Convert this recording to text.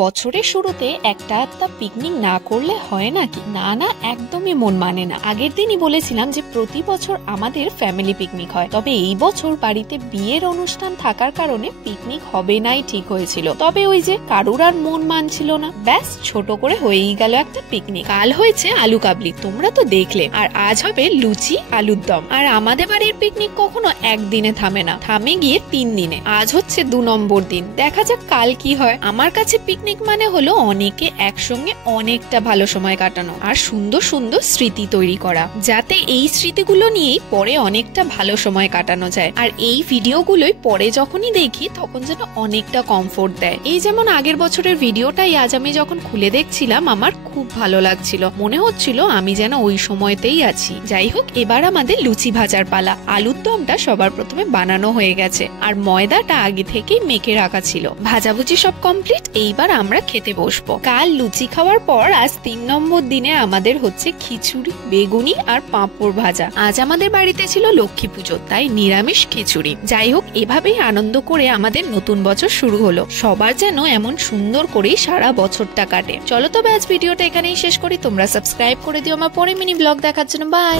বছরের শুরুতে একটা পিকনিক না করলে হয় নাকি? না না, একদমই মন মানে না। আগের দিনই বলেছিলাম যে প্রতি বছর আমাদের ফ্যামিলি পিকনিক হয়, তবে এই বছর বাড়িতে বিয়ের অনুষ্ঠান থাকার কারণে পিকনিক হবে নাই ঠিক হয়েছিল। তবে ওই যে কারুর আর মন মানছিল না, ব্যাস ছোট করে হয়েই গেল একটা পিকনিক। কাল হয়েছে আলু কাবলি, তোমরা তো দেখলে, আর আজ হবে লুচি আলুর দম। আর আমাদের বাড়ির পিকনিক কখনো একদিনে থামে না, থামে গিয়ে 3 দিনে। আজ হচ্ছে 2 নম্বর দিন, দেখা যাক কাল কি হয়। আমার কাছে পিকনিক মানে হলো অনেকে একসঙ্গে অনেকটা ভালো সময় কাটানো আর সুন্দর সুন্দর স্মৃতি তৈরি করা, যাতে এই স্মৃতিগুলো নিয়েই পরে অনেকটা ভালো সময় কাটানো যায়। আর এই ভিডিওগুলোই পরে যখনই দেখি তখন যেন অনেকটা কমফোর্ট দেয়। এই যেমন আগের বছরের ভিডিওটাই আজ আমি যখন খুলে দেখছিলাম, আমার খুব ভালো লাগছিল, মনে হচ্ছিল আমি যেন ওই সময়তেই আছি। যাই হোক, এবার আমাদের লুচি ভাজার পালা। আলুর দমটা সবার প্রথমে বানানো হয়ে গেছে আর ময়দাটা আগে থেকেই মেখে রাখা ছিল। ভাজাভুজি সব কমপ্লিট, এইবার আমরা খেতে বসবো। কাল লুচি খাওয়ার পর আজ 3 নম্বর দিনে আমাদের হচ্ছে খিচুড়ি, বেগুনি আর পাঁপড় ভাজা। আজ আমাদের বাড়িতে ছিল লক্ষ্মী পুজো, তাই নিরামিষ খিচুড়ি। যাই হোক, এভাবেই আনন্দ করে আমাদের নতুন বছর শুরু হলো। সবার যেন এমন সুন্দর করেই সারা বছরটা কাটে। চলো তবে আজ ভিডিওটা এখানেই শেষ করি। তোমরা সাবস্ক্রাইব করে দিও আমার পরে মিনি ব্লগ দেখার জন্য। বাই।